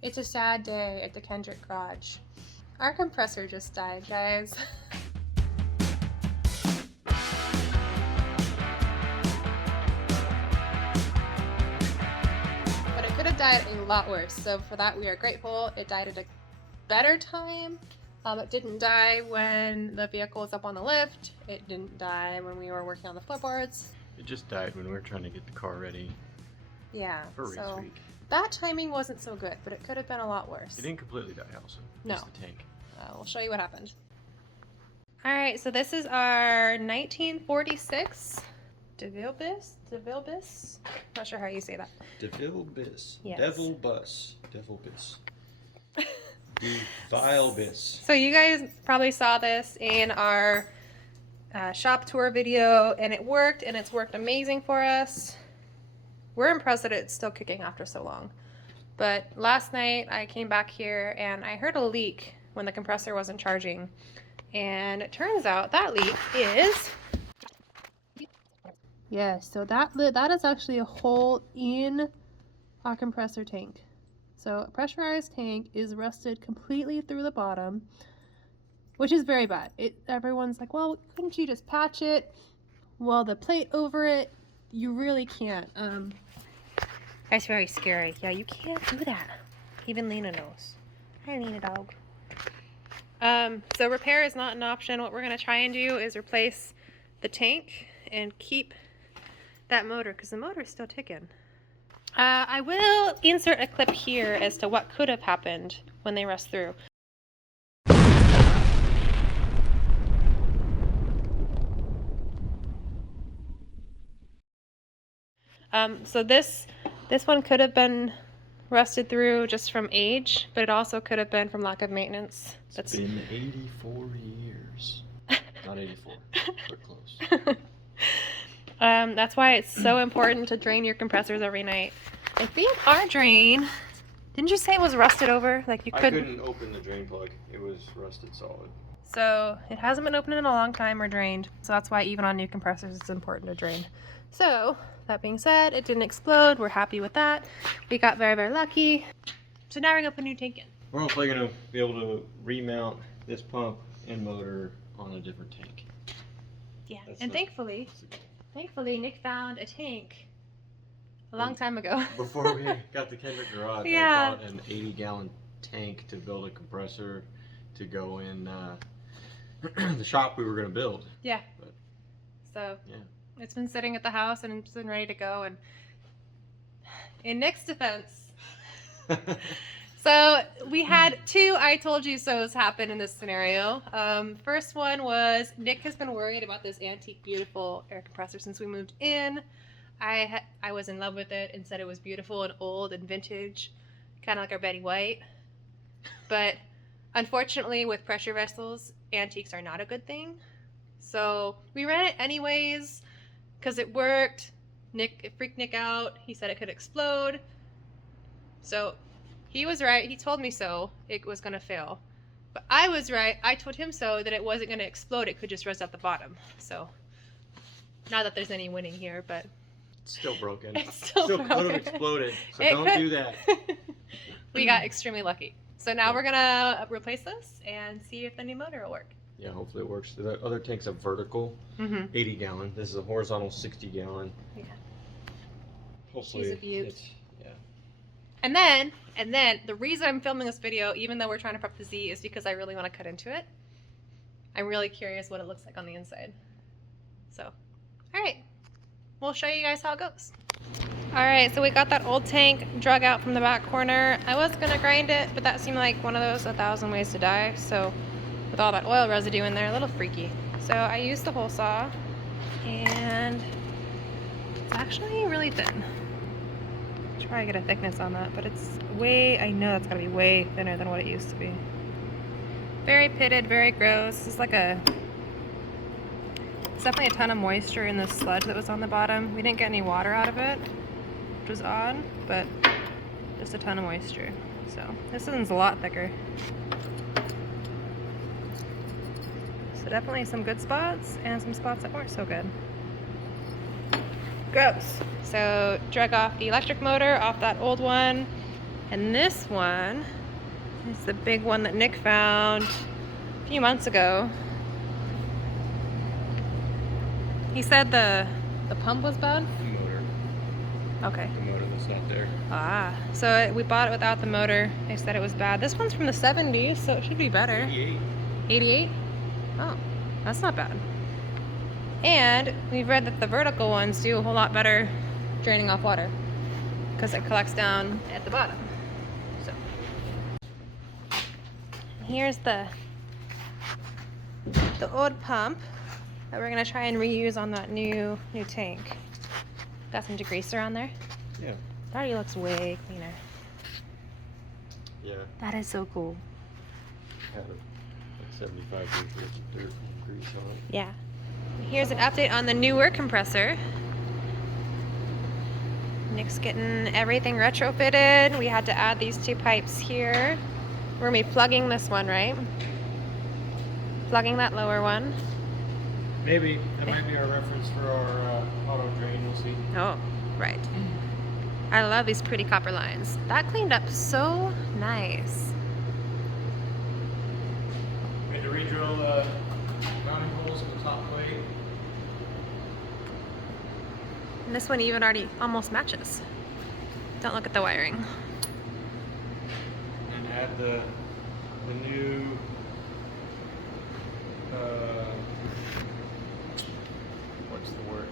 It's a sad day at the Kendrick garage. Our compressor just died, guys. But it could have died a lot worse, so for that we are grateful. It died at a better time. It didn't die when the vehicle was up on the lift. It didn't die when we were working on the floorboards. It just died when we were trying to get the car ready. Yeah, for race so week. That timing wasn't so good, but it could have been a lot worse. It didn't completely die, also. No. Just the tank. We'll show you what happened. All right, so this is our 1946 DeVille-Bis. Not sure how you say that. DeVille-Bis. Yes. Devil-Bus. Devil-Bis. DeVille-Bis. So you guys probably saw this in our shop tour video, and it worked, and it's worked amazing for us. We're impressed that it's still kicking after so long. But last night I came back here and I heard a leak when the compressor wasn't charging. And it turns out that leak is... Yeah, so that is actually a hole in our compressor tank. So a pressurized tank is rusted completely through the bottom, which is very bad. Everyone's like, well, couldn't you just patch it? Well, the plate over it, you really can't. That's very scary. Yeah, you can't do that. Even Lena knows. Hi, Lena dog. So repair is not an option. What we're going to try and do is replace the tank and keep that motor, because the motor is still ticking. I will insert a clip here as to what could have happened when they rust through. So this one could have been rusted through just from age, but it also could have been from lack of maintenance. It's been 84 years. Not 84, but close. That's why it's so important to drain your compressors every night. I think our drain, didn't you say it was rusted over? Like you couldn't... I couldn't open the drain plug. It was rusted solid. So it hasn't been opened in a long time or drained. So that's why even on new compressors it's important to drain. So that being said, it didn't explode. We're happy with that. We got very, very lucky. So now we're gonna put a new tank in. We're hopefully gonna be able to remount this pump and motor on a different tank. Yeah, and thankfully Nick found a tank a long time ago. Before we got the Kendrick garage, yeah. I bought an 80-gallon tank to build a compressor to go in the shop we were gonna build. Yeah. But, so yeah. It's been sitting at the house and it's been ready to go. And in Nick's defense, so we had two I told you so's happen in this scenario. First one was Nick has been worried about this antique beautiful air compressor since we moved in. I was in love with it and said it was beautiful and old and vintage, kind of like our Betty White. But unfortunately with pressure vessels, antiques are not a good thing. So we ran it anyways because it worked. It freaked Nick out. He said it could explode. So he was right. He told me so. It was going to fail. But I was right. I told him so that it wasn't going to explode. It could just rust at the bottom. So not that there's any winning here, but it's still broken. It's still broken. Could have exploded. So don't do that. We got extremely lucky. So now we're going to replace this and see if the new motor will work. Yeah, hopefully it works. The other tank's a vertical 80-gallon. This is a horizontal 60-gallon. Yeah. Hopefully She's a beaut. Yeah. And then the reason I'm filming this video, even though we're trying to prep the Z, is because I really want to cut into it. I'm really curious what it looks like on the inside. So, all right, we'll show you guys how it goes. All right, so we got that old tank drug out from the back corner. I was gonna grind it, but that seemed like one of those 1,000 ways to die. So with all that oil residue in there, a little freaky. So I used the hole saw, and it's actually really thin. Try to get a thickness on that, but it's I know it's gotta be way thinner than what it used to be. Very pitted, very gross. It's definitely a ton of moisture in the sludge that was on the bottom. We didn't get any water out of it, which was odd, but just a ton of moisture. So this one's a lot thicker. So definitely some good spots and some spots that weren't so good. Gross. So drug off the electric motor off that old one. And this one is the big one that Nick found a few months ago. He said the pump was bad? The motor. Okay. The motor that's not there. Ah, so we bought it without the motor. They said it was bad. This one's from the 70s, so it should be better. 88. 88? Oh, that's not bad. And we've read that the vertical ones do a whole lot better draining off water because it collects down at the bottom. So here's the old pump that we're gonna try and reuse on that new tank. Got some degreaser on there. Yeah. It already looks way cleaner. Yeah. That is so cool. Had like 75 years worth of dirt and grease on it. Yeah. Here's an update on the new air compressor. Nick's getting everything retrofitted. We had to add these 2 pipes here. We're gonna be plugging this one, right? Plugging that lower one. Maybe. That might be our reference for our auto drain. We'll see. Oh, right. I love these pretty copper lines. That cleaned up so nice. We had to re-drill mounting holes in the top plate. And this one even already almost matches. Don't look at the wiring. And add the new what's the word?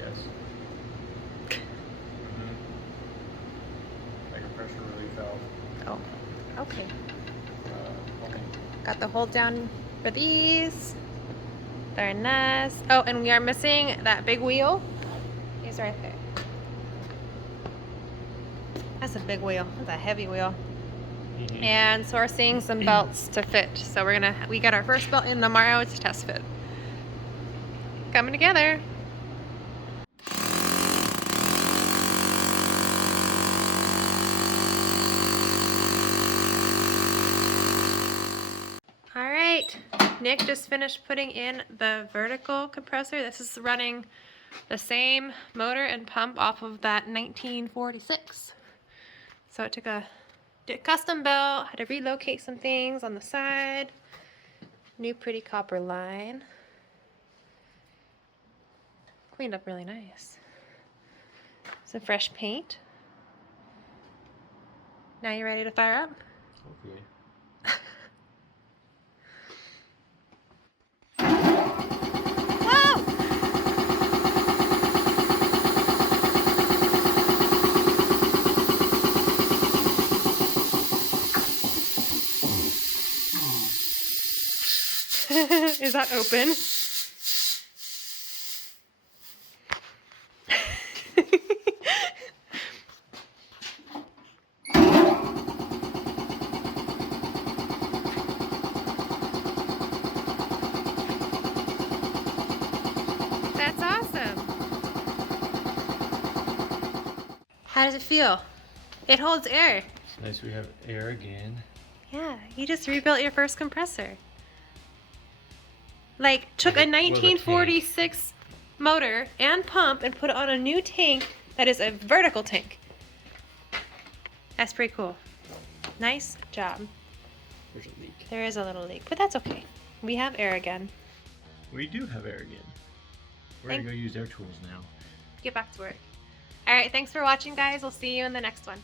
Yes. Like a pressure relief valve. Oh, okay. Okay. Got the hold down for these. Very nice. Oh, and we are missing that big wheel. He's right there. That's a big wheel. That's a heavy wheel. And sourcing some belts to fit. So we got our first belt in tomorrow. It's a test fit. Coming together. All right, Nick just finished putting in the vertical compressor. This is running the same motor and pump off of that 1946. So it took a custom belt, had to relocate some things on the side. New pretty copper line. Cleaned up really nice. Some fresh paint. Now you ready to fire up? Hopefully. Is that open? That's awesome. How does it feel? It holds air. It's nice we have air again. Yeah, you just rebuilt your first compressor. Like, took a Well, the 1946 motor and pump and put it on a new tank that is a vertical tank. That's pretty cool. Nice job. There's a leak. There is a little leak, but that's okay. We have air again. We do have air again. We're gonna go use their tools now. Get back to work. All right, thanks for watching, guys. We'll see you in the next one.